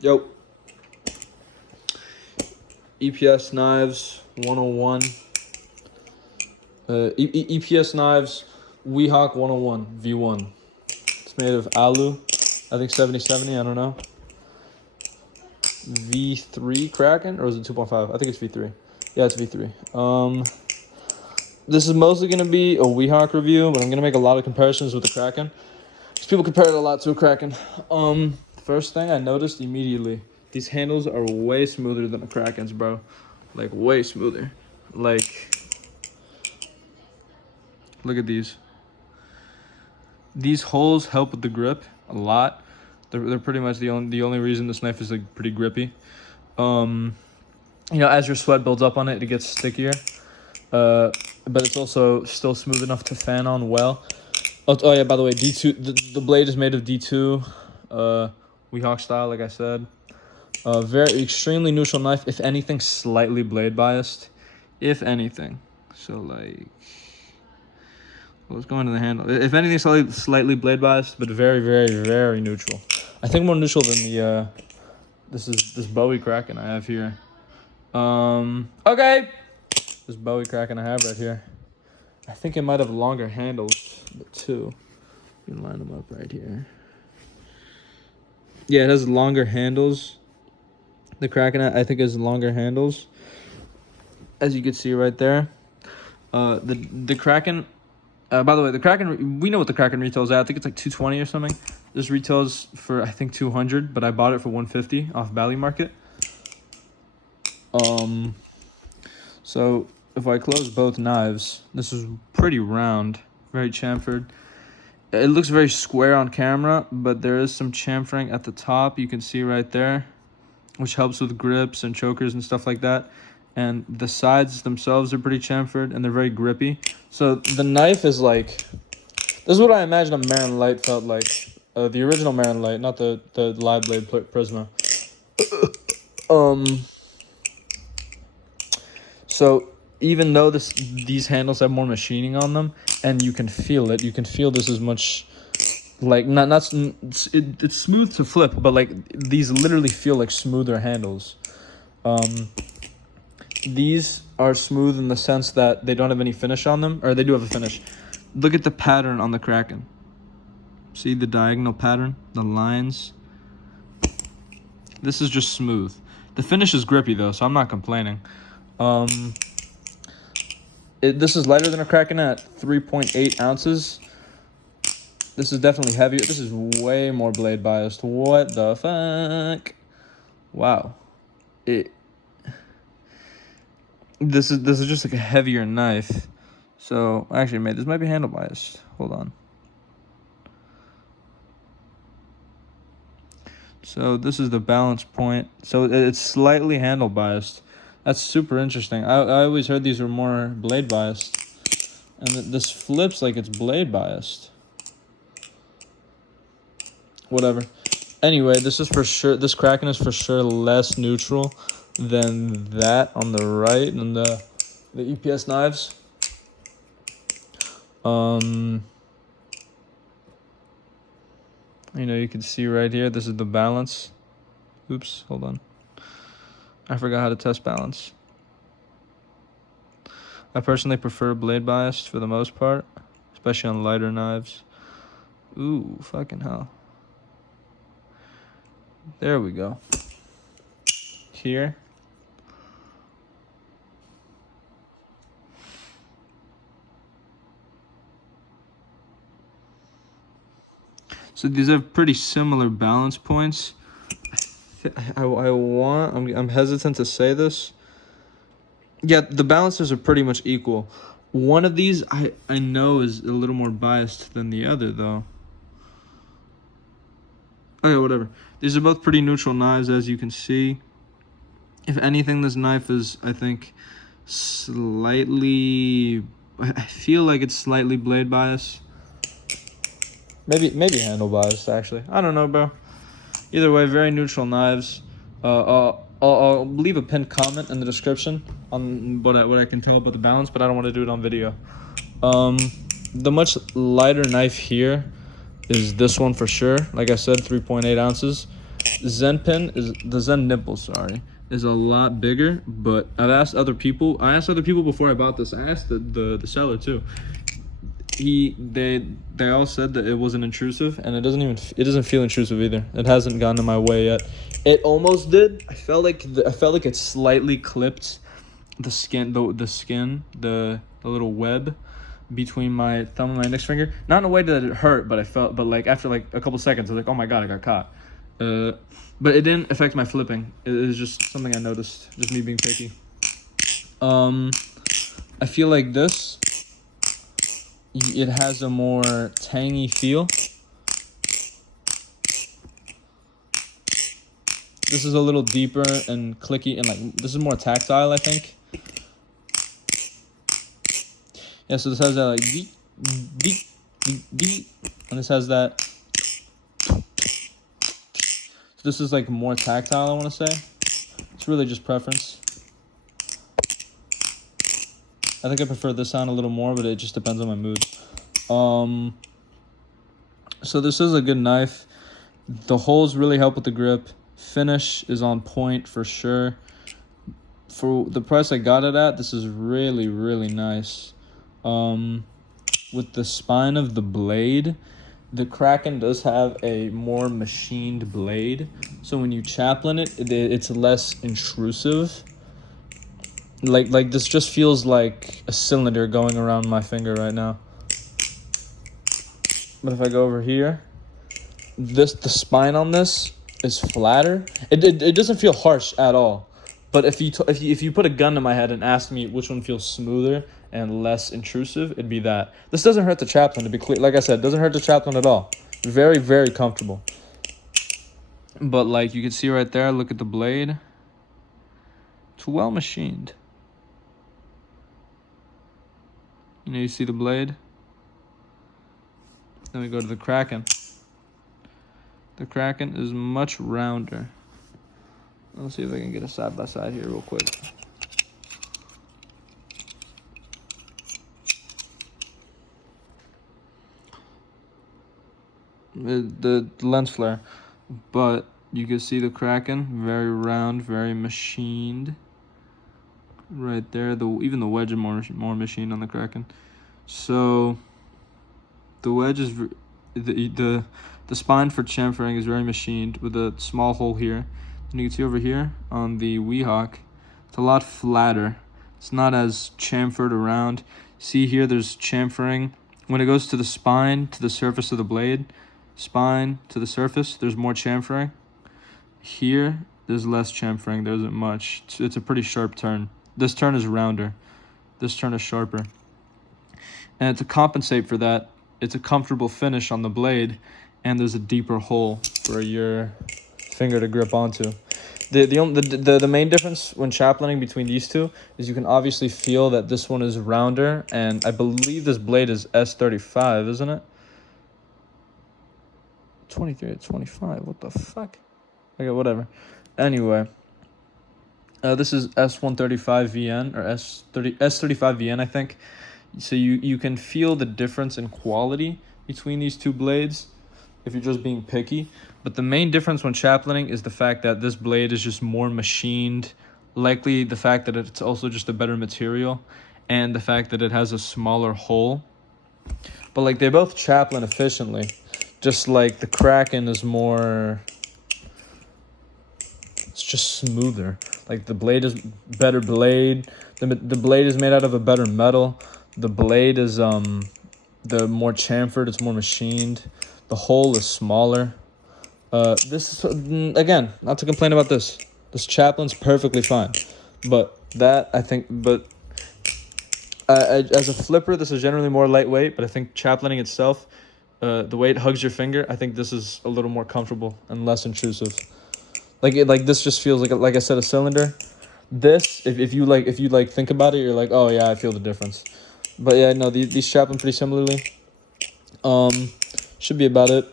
Yo. EPS knives 101. EPS knives Weehawk 101 V1. It's made of alu. I think 7070. I don't know. V3 Kraken, or is it 2.5? I think it's V3. Yeah, it's V3. This is mostly gonna be a Weehawk review, but I'm gonna make a lot of comparisons with the Kraken. Because people compare it a lot to a Kraken. First thing I noticed immediately, these handles are way smoother than the Kraken's, bro. Like, way smoother. Like, look at these. These holes help with the grip a lot. They're pretty much the only reason this knife is like pretty grippy. You know, as your sweat builds up on it, it gets stickier. But it's also still smooth enough to fan on well. Oh yeah, by the way, D2, the blade is made of D2, Weehawk style, like I said. Very extremely neutral knife. If anything, slightly blade biased. If anything, so like, let's go into the handle. If anything, slightly blade biased, but very, very, very neutral. I think more neutral than the this Bowie Kraken I have here. Okay, this Bowie Kraken I have right here. I think it might have longer handles, but two. You can line them up right here. Yeah, it has longer handles. The Kraken, I think, has longer handles, as you can see right there. The Kraken. By the way, the Kraken. We know what the Kraken retails at. I think it's like $220 or something. This retails for, I think, $200, but I bought it for $150 off Bally Market. So if I close both knives, this is pretty round, very chamfered. It looks very square on camera, but there is some chamfering at the top. You can see right there, which helps with grips and chokers and stuff like that. And the sides themselves are pretty chamfered, and they're very grippy. So the knife is like, this is what I imagine a Marin Light felt like. The original Marin Light, not the live blade Prisma. So even though these handles have more machining on them, and you can feel it, you can feel this as much, like, it's smooth to flip, but like these literally feel like smoother handles. These are smooth in the sense that they don't have any finish on them, or they do have a finish. Look at the pattern on the Kraken. See the diagonal pattern, the lines. This is just smooth. The finish is grippy though, so I'm not complaining. This is lighter than a Kraken at 3.8 ounces. This is definitely heavier. This is way more blade biased. What the fuck? Wow. This is just like a heavier knife. So actually, this might be handle biased. Hold on. So this is the balance point. So it's slightly handle biased. That's super interesting. I always heard these were more blade biased. And this flips like it's blade biased. Whatever. Anyway, this is for sure, this Kraken is for sure less neutral than that on the right, and the EPS knives. You know, you can see right here, this is the balance. Oops, hold on. I forgot how to test balance. I personally prefer blade biased for the most part, especially on lighter knives. Ooh, fucking hell. There we go. Here. So these have pretty similar balance points. I'm hesitant to say this. Yeah, the balances are pretty much equal. One of these I know is a little more biased than the other though. Oh yeah, whatever. These are both pretty neutral knives, as you can see. If anything, this knife is, I think, slightly, I feel like it's slightly blade biased. Maybe handle biased, actually. I don't know, bro. Either way, very neutral knives. I'll leave a pinned comment in the description on what I can tell about the balance, but I don't want to do it on video. The much lighter knife here is this one for sure. Like I said, 3.8 ounces. Zen pin is the Zen nipple, sorry, is a lot bigger. But I've asked other people. I asked other people before I bought this. I asked the seller too. They all said that it wasn't intrusive, and it doesn't feel intrusive either. It hasn't gotten in my way yet. It almost did. I felt like it slightly clipped the skin, the little web between my thumb and my index finger. Not in a way that it hurt, but like after like a couple seconds, I was like, oh my god, I got caught. But it didn't affect my flipping. It was just something I noticed, just me being picky. I feel like this, it has a more tangy feel. This is a little deeper and clicky, and like this is more tactile, I think. Yeah, so this has that like beep, beep, beep, beep, and this has that. So this is like more tactile, I want to say. It's really just preference. I think I prefer this sound a little more, but it just depends on my mood. So this is a good knife. The holes really help with the grip. Finish is on point for sure. For the price I got it at, this is really, really nice. With the spine of the blade, the Kraken does have a more machined blade. So when you chaplain it, it's less intrusive. Like this just feels like a cylinder going around my finger right now. But if I go over here, the spine on this is flatter. It doesn't feel harsh at all. But if you put a gun to my head and ask me which one feels smoother and less intrusive, it'd be that. This doesn't hurt the chaplain, to be clear. Like I said, it doesn't hurt the chaplain at all. Very, very comfortable. But like you can see right there, look at the blade. It's well machined. You know, you see the blade. Then we go to the Kraken. The Kraken is much rounder. Let's see if I can get a side by side here real quick. The lens flare, but you can see the Kraken, very round, very machined. Right there, even the wedge is more machined on the Kraken. So the wedge is the spine for chamfering is very machined with a small hole here. And you can see over here on the Weehawk, it's a lot flatter. It's not as chamfered around. See here, there's chamfering. When it goes to the spine, to the surface of the blade, spine to the surface, there's more chamfering. Here, there's less chamfering. There isn't much. It's a pretty sharp turn. This turn is rounder. This turn is sharper. And to compensate for that, it's a comfortable finish on the blade, and there's a deeper hole for your finger to grip onto. The main difference when chaplaining between these two is you can obviously feel that this one is rounder, and I believe this blade is S35, isn't it? 23 to 25, what the fuck? Okay, whatever. Anyway, this is S135VN or S35VN, I think. So you can feel the difference in quality between these two blades if you're just being picky. But the main difference when chaplaining is the fact that this blade is just more machined, likely the fact that it's also just a better material, and the fact that it has a smaller hole. But like they both chaplain efficiently, just like the Kraken is more, it's just smoother. Like the blade is better blade. The blade is made out of a better metal. The blade is the more chamfered, it's more machined. The hole is smaller. This is, again, not to complain about this. This chaplain's perfectly fine. But that, I think, as a flipper, this is generally more lightweight, but I think chaplaining itself, the way it hugs your finger, I think this is a little more comfortable and less intrusive. Like this just feels like I said, a cylinder. This, if you think about it, you're like, oh yeah, I feel the difference. But yeah, no, these chaplain pretty similarly. Should be about it.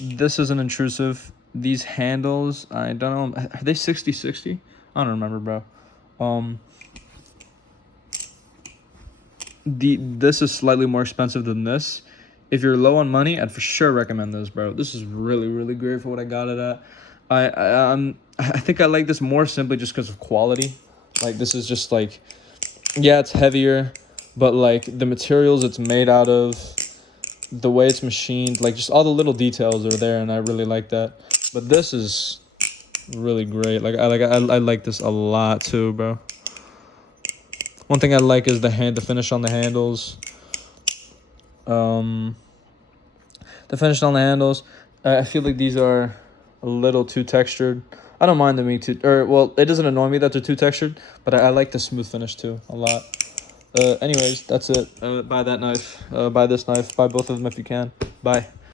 This isn't intrusive. These handles, I don't know, are they 60/60? I don't remember, bro. This is slightly more expensive than this. If you're low on money, I'd for sure recommend this, bro. This is really, really great for what I got it at. I think I like this more simply just because of quality. Like this is just like, yeah, it's heavier, but like the materials it's made out of, the way it's machined, like just all the little details are there, and I really like that. But this is really great. Like I like this a lot too, bro. One thing I like is the finish on the handles. The finish on the handles. I feel like these are a little too textured. I don't mind them being too, or well, it doesn't annoy me that they're too textured, but I like the smooth finish too a lot. Anyways, that's it. Buy that knife. Buy this knife. Buy both of them if you can. Bye.